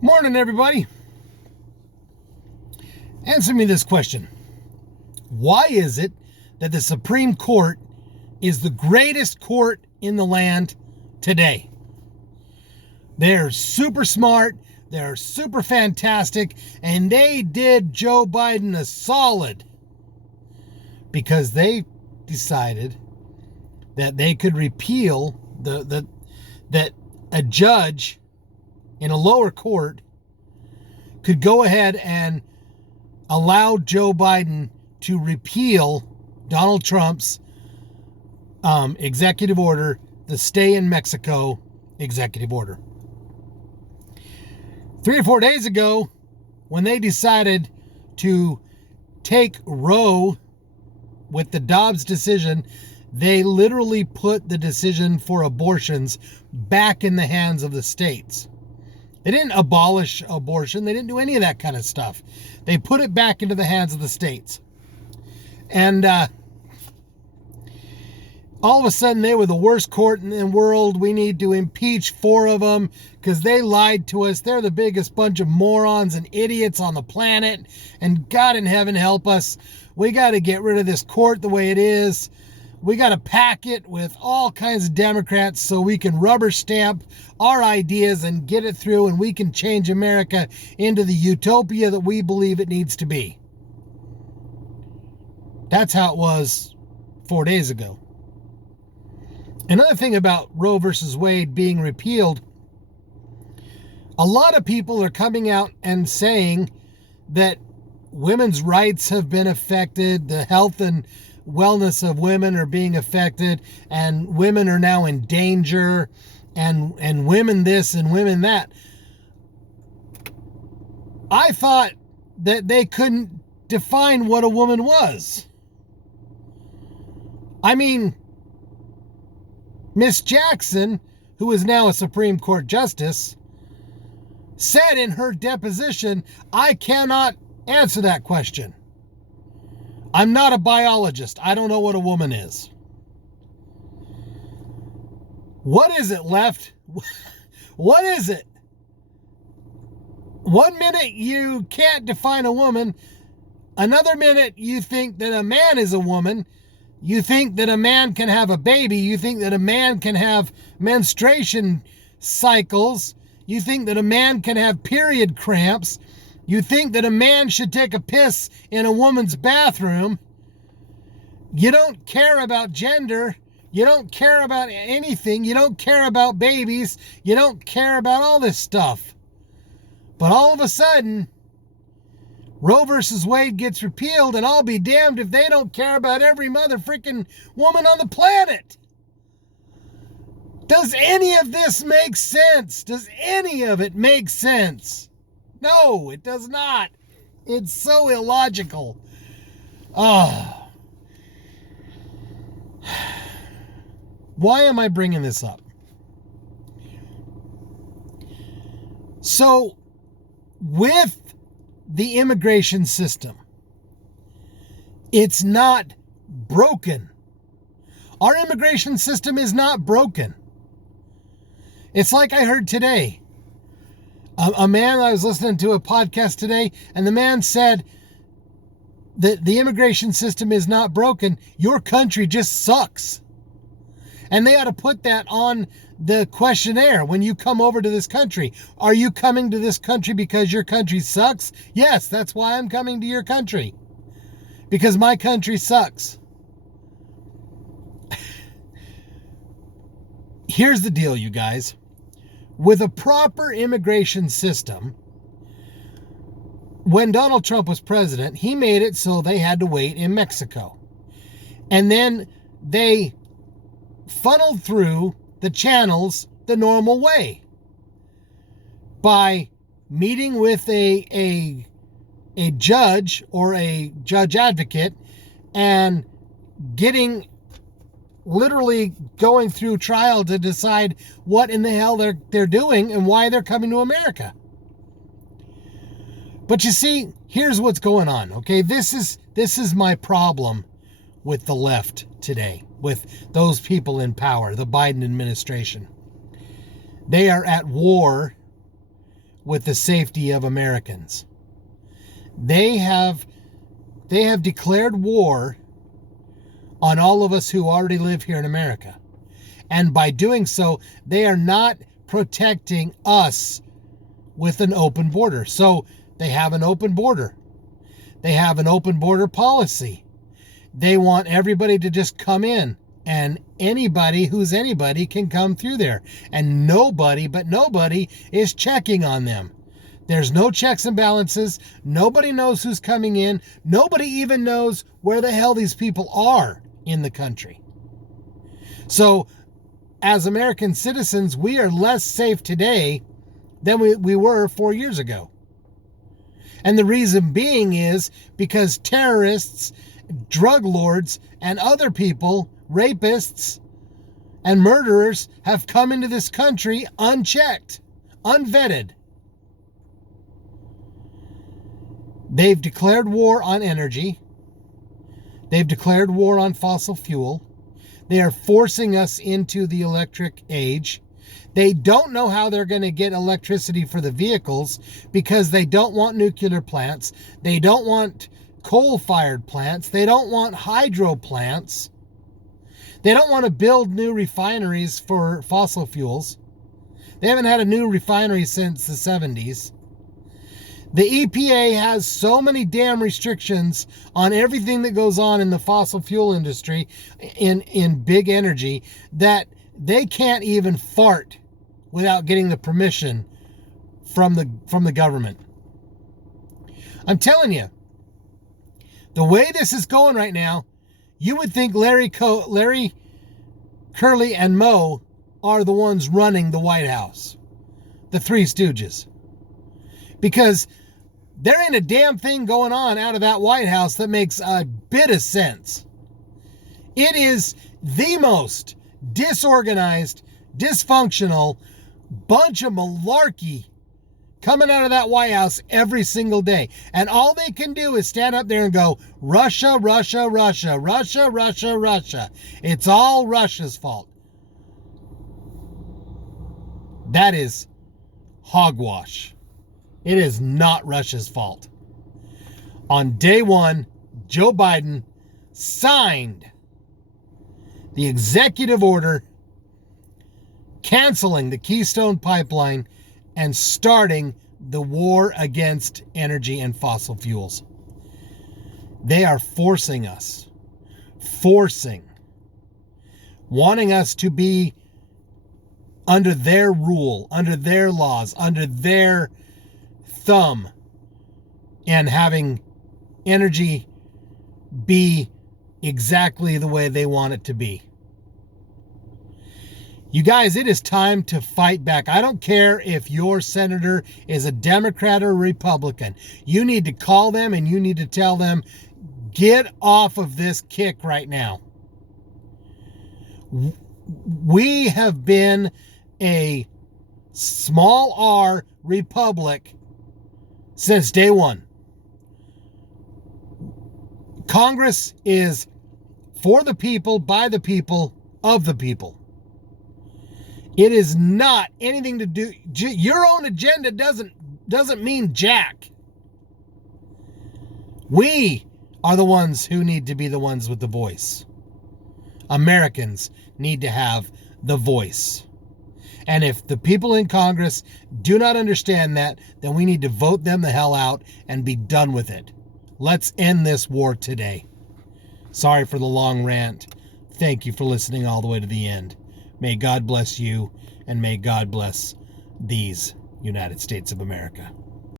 Morning, everybody. Answer me this question. Why is it that the Supreme Court is the greatest court in the land today? They're super smart, they're super fantastic, and they did Joe Biden a solid because they decided that they could repeal that a judge in a lower court could go ahead and allow Joe Biden to repeal Donald Trump's executive order, the Stay in Mexico executive order. 3 or 4 days ago, when they decided to take Roe with the Dobbs decision, they literally put the decision for abortions back in the hands of the states. They didn't abolish abortion. They didn't do any of that kind of stuff. They put it back into the hands of the states. And all of a sudden, they were the worst court in the world. We need to impeach 4 of them because they lied to us. They're the biggest bunch of morons and idiots on the planet. And God in heaven help us. We got to get rid of this court the way it is. We got to pack it with all kinds of Democrats so we can rubber stamp our ideas and get it through, and we can change America into the utopia that we believe it needs to be. That's how it was 4 days ago. Another thing about Roe versus Wade being repealed, a lot of people are coming out and saying that women's rights have been affected, the health and wellness of women are being affected, and women are now in danger, and women this and women that. I thought that they couldn't define what a woman was. I mean, Miss Jackson, who is now a Supreme Court justice, said in her deposition, I cannot answer that question. I'm not a biologist. I don't know what a woman is. What is it, left? What is it? 1 minute you can't define a woman. Another minute you think that a man is a woman. You think that a man can have a baby. You think that a man can have menstruation cycles. You think that a man can have period cramps. You think that a man should take a piss in a woman's bathroom. You don't care about gender. You don't care about anything. You don't care about babies. You don't care about all this stuff. But all of a sudden, Roe versus Wade gets repealed, and I'll be damned if they don't care about every mother freaking woman on the planet. Does any of this make sense? Does any of it make sense? No, it does not. It's so illogical. Why am I bringing this up? So, with the immigration system, it's not broken. Our immigration system is not broken. It's like I heard today. A man, I was listening to a podcast today, and the man said that the immigration system is not broken. Your country just sucks. And they ought to put that on the questionnaire when you come over to this country. Are you coming to this country because your country sucks? Yes, that's why I'm coming to your country. Because my country sucks. Here's the deal, you guys. With a proper immigration system, when Donald Trump was president, he made it so they had to wait in Mexico. And then they funneled through the channels the normal way by meeting with a judge or a judge advocate and getting literally going through trial to decide what in the hell they're doing and why they're coming to America. But you see, here's what's going on, okay? This is my problem with the left today, with those people in power, the Biden administration. They are at war with the safety of Americans. They have declared war on all of us who already live here in America. And by doing so, they are not protecting us with an open border. So they have an open border. They have an open border policy. They want everybody to just come in, and anybody who's anybody can come through there. And nobody is checking on them. There's no checks and balances. Nobody knows who's coming in. Nobody even knows where the hell these people are in the country. So as American citizens, we are less safe today than we were 4 years ago. And the reason being is because terrorists, drug lords, and other people, rapists and murderers, have come into this country unchecked, unvetted. They've declared war on energy. They've declared war on fossil fuel. They are forcing us into the electric age. They don't know how they're going to get electricity for the vehicles because they don't want nuclear plants. They don't want coal-fired plants. They don't want hydro plants. They don't want to build new refineries for fossil fuels. They haven't had a new refinery since the 70s. The EPA has so many damn restrictions on everything that goes on in the fossil fuel industry, in big energy, that they can't even fart without getting the permission from the government. I'm telling you, the way this is going right now, you would think Larry, Curly, and Moe are the ones running the White House, the Three Stooges. Because there ain't a damn thing going on out of that White House that makes a bit of sense. It is the most disorganized, dysfunctional bunch of malarkey coming out of that White House every single day. And all they can do is stand up there and go, Russia, Russia, Russia, Russia, Russia, Russia. It's all Russia's fault. That is hogwash. It is not Russia's fault. On day one, Joe Biden signed the executive order canceling the Keystone Pipeline and starting the war against energy and fossil fuels. They are forcing us, wanting us to be under their rule, under their laws, under their thumb, and having energy be exactly the way they want it to be. You guys, it is time to fight back. I don't care if your senator is a Democrat or a Republican. You need to call them and you need to tell them, get off of this kick right now. We have been a small r republic since day one. Congress is for the people, by the people, of the people. It is not anything to do. Your own agenda doesn't mean jack. We are the ones who need to be the ones with the voice. Americans need to have the voice. And if the people in Congress do not understand that, then we need to vote them the hell out and be done with it. Let's end this war today. Sorry for the long rant. Thank you for listening all the way to the end. May God bless you, and may God bless these United States of America.